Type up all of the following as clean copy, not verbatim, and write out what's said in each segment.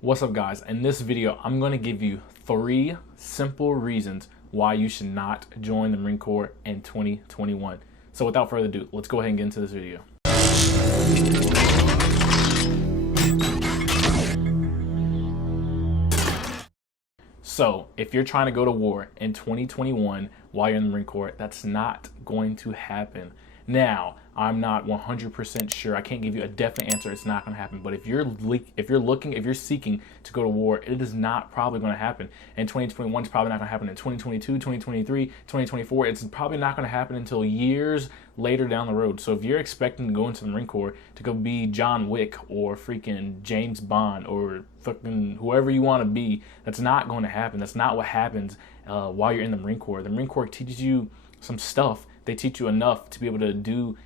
What's up, guys? In this video, I'm going to give you 3 simple reasons why you should not join the Marine Corps in 2021. So without further ado, let's go ahead and get into this video. So if you're trying to go to war in 2021 while you're in the Marine Corps, that's not going to happen. Now, I'm not 100% sure. I can't give you a definite answer. It's not going to happen. But if you're seeking to go to war, it is not probably going to happen. In 2021, it's probably not going to happen. In 2022, 2023, 2024, it's probably not going to happen until years later down the road. So if you're expecting to go into the Marine Corps to go be John Wick or freaking James Bond or fucking whoever you want to be, that's not going to happen. That's not what happens while you're in the Marine Corps. The Marine Corps teaches you some stuff. They teach you enough to be able to do,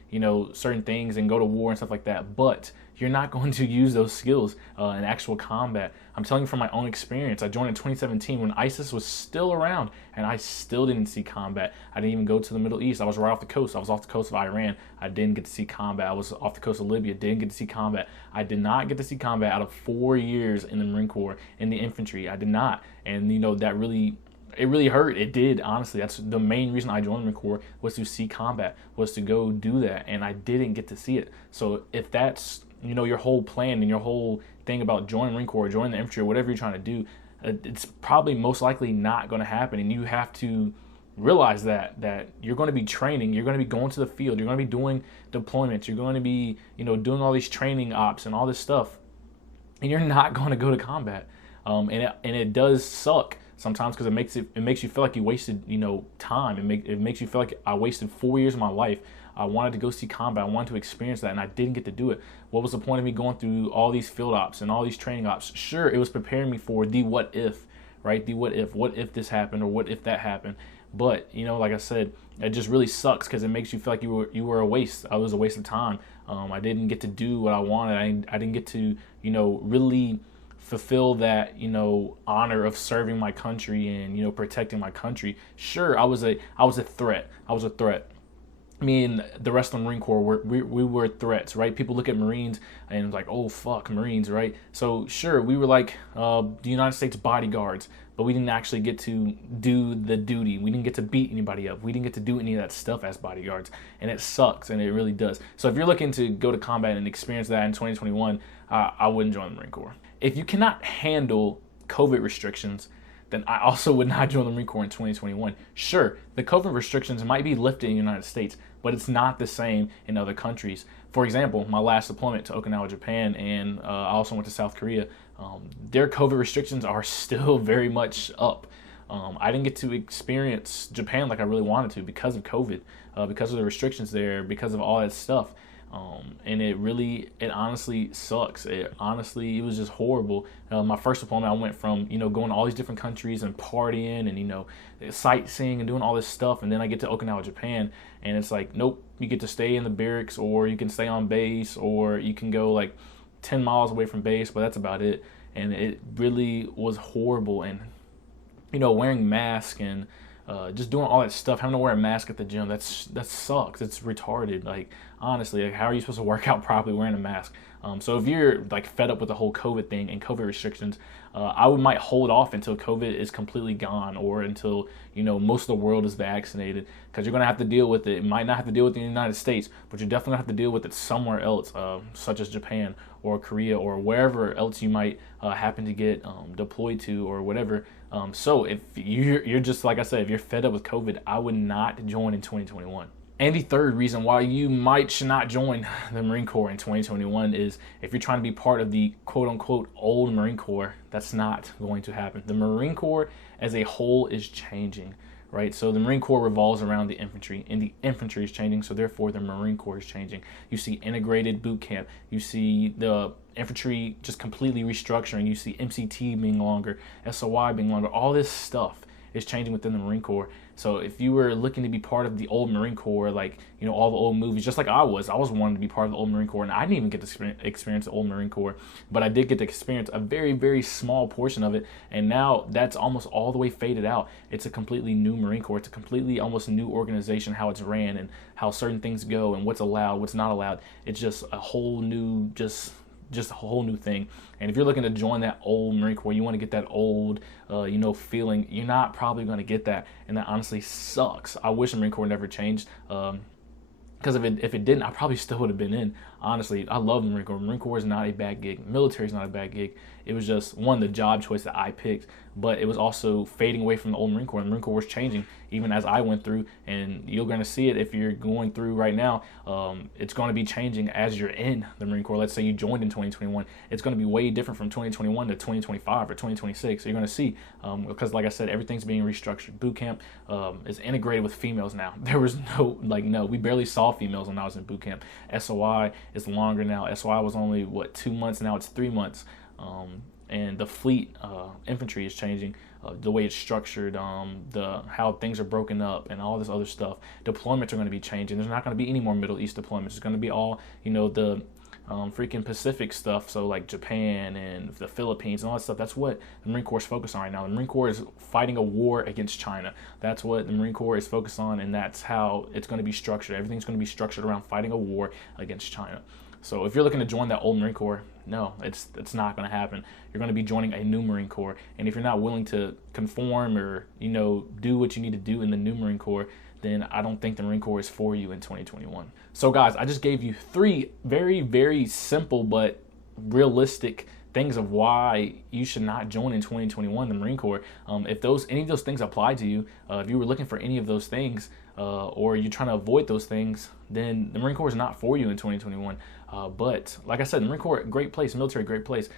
certain things and go to war and stuff like that. But you're not going to use those skills in actual combat. I'm telling you from my own experience. I joined in 2017 when ISIS was still around, and I still didn't see combat. I didn't even go to the Middle East. I was right off the coast. I was off the coast of Iran. I didn't get to see combat. I was off the coast of Libya. Didn't get to see combat. I did not get to see combat out of 4 years in the Marine Corps, in the infantry. I did not. And, that it really hurt. It did, honestly. That's the main reason I joined the Marine Corps, was to see combat, was to go do that, and I didn't get to see it. So if that's, your whole plan and your whole thing about joining the Marine Corps, joining the infantry, or whatever you're trying to do, it's probably most likely not going to happen, and you have to realize that you're going to be training, you're going to be going to the field, you're going to be doing deployments, you're going to be, doing all these training ops and all this stuff, and you're not going to go to combat. And it does suck sometimes, because it makes you feel like you wasted time. It makes you feel like I wasted 4 years of my life. I wanted to go see combat. I wanted to experience that, and I didn't get to do it. What was the point of me going through all these field ops and all these training ops? Sure, it was preparing me for the what if, right? The what if this happened, or what if that happened. But like I said, it just really sucks, because it makes you feel like you were a waste. I was a waste of time. I didn't get to do what I wanted. I didn't get to really fulfill that honor of serving my country and protecting my country. Sure, I was a threat. Me and the rest of the Marine Corps we were threats, right? People look at Marines and it's like, oh fuck, Marines, right? So sure, we were like the United States bodyguards, but we didn't actually get to do the duty. We didn't get to beat anybody up. We didn't get to do any of that stuff as bodyguards, and it sucks, and it really does. So if you're looking to go to combat and experience that in 2021, I wouldn't join the Marine Corps. If you cannot handle COVID restrictions, then I also would not join the Marine Corps in 2021. Sure, the COVID restrictions might be lifted in the United States, but it's not the same in other countries. For example, my last deployment to Okinawa, Japan, and I also went to South Korea. Their COVID restrictions are still very much up. I didn't get to experience Japan like I really wanted to because of COVID, because of the restrictions there, because of all that stuff. And it honestly sucks. It was just horrible. My first deployment, I went from, going to all these different countries and partying and, sightseeing and doing all this stuff. And then I get to Okinawa, Japan, and it's like, nope, you get to stay in the barracks, or you can stay on base, or you can go like 10 miles away from base, but that's about it. And it really was horrible. And, wearing masks and just doing all that stuff, having to wear a mask at the gym, that sucks. It's retarded. Like, honestly, how are you supposed to work out properly wearing a mask? So if you're like fed up with the whole COVID thing and COVID restrictions, I might hold off until COVID is completely gone, or until most of the world is vaccinated, because you're gonna have to deal with it. You might not have to deal with it in the United States, but you're definitely gonna have to deal with it somewhere else, such as Japan or Korea or wherever else you might happen to get deployed to, or whatever. So if you're just, like I said, if you're fed up with COVID, I would not join in 2021. And the third reason why you should not join the Marine Corps in 2021 is if you're trying to be part of the quote-unquote old Marine Corps. That's not going to happen. The Marine Corps as a whole is changing, right? So the Marine Corps revolves around the infantry, and the infantry is changing, so therefore the Marine Corps is changing. You see integrated boot camp. You see the infantry just completely restructuring. You see MCT being longer, SOI being longer. All this stuff is changing within the Marine Corps. So if you were looking to be part of the old Marine Corps, like, all the old movies, just like I was wanting to be part of the old Marine Corps, and I didn't even get to experience the old Marine Corps, but I did get to experience a very, very small portion of it, and now that's almost all the way faded out. It's a completely new Marine Corps. It's a completely almost new organization, how it's ran and how certain things go and what's allowed, what's not allowed. It's just a whole new, just just a whole new thing. And if you're looking to join that old Marine Corps, you want to get that old, feeling, you're not probably going to get that. And that honestly sucks. I wish the Marine Corps never changed. Because if it didn't, I probably still would have been in. Honestly, I love the Marine Corps. Marine Corps is not a bad gig. Military is not a bad gig. It was just, one, the job choice that I picked, but it was also fading away from the old Marine Corps. The Marine Corps was changing even as I went through, and you're going to see it if you're going through right now. It's going to be changing as you're in the Marine Corps. Let's say you joined in 2021. It's going to be way different from 2021 to 2025 or 2026. So you're going to see, because like I said, everything's being restructured. Boot camp is integrated with females now. There was we barely saw females when I was in boot camp. SOI is longer now. SOI was only, 2 months? Now it's 3 months. And the fleet infantry is changing, the way it's structured, how things are broken up, and all this other stuff. Deployments are going to be changing. There's not going to be any more Middle East deployments. It's going to be all, the freaking Pacific stuff. So like Japan and the Philippines and all that stuff. That's what the Marine Corps is focused on right now. The Marine Corps is fighting a war against China. That's what the Marine Corps is focused on, and that's how it's going to be structured. Everything's going to be structured around fighting a war against China. So if you're looking to join that old Marine Corps, no, it's not going to happen. You're going to be joining a new Marine Corps. And if you're not willing to conform or, do what you need to do in the new Marine Corps, then I don't think the Marine Corps is for you in 2021. So guys, I just gave you 3 very, very simple but realistic things of why you should not join in 2021 the Marine Corps. If any of those things apply to you, if you were looking for any of those things, or you're trying to avoid those things, then the Marine Corps is not for you in 2021. But like I said, the Marine Corps, great place, military, great place.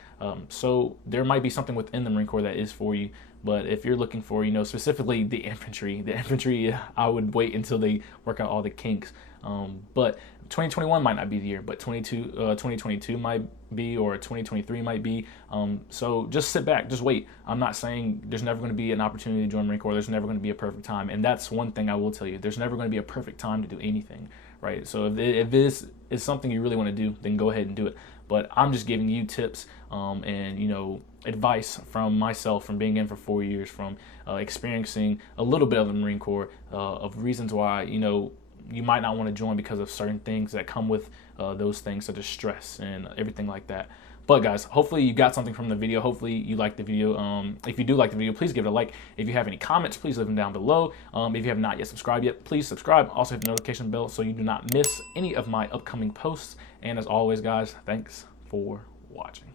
So there might be something within the Marine Corps that is for you. But if you're looking for, specifically the infantry, I would wait until they work out all the kinks. But 2021 might not be the year, but 2022 might be, or 2023 might be. So just sit back, just wait. I'm not saying there's never going to be an opportunity to join Marine Corps. There's never going to be a perfect time. And that's one thing I will tell you. There's never going to be a perfect time to do anything, right? So if this is something you really want to do, then go ahead and do it. But I'm just giving you tips and, advice from myself, from being in for 4 years, from experiencing a little bit of the Marine Corps, of reasons why, you might not want to join because of certain things that come with those things, such as stress and everything like that. But guys, hopefully you got something from the video. Hopefully you liked the video. If you do like the video, please give it a like. If you have any comments, please leave them down below. If you have not yet subscribed yet, please subscribe. Also hit the notification bell so you do not miss any of my upcoming posts. And as always, guys, thanks for watching.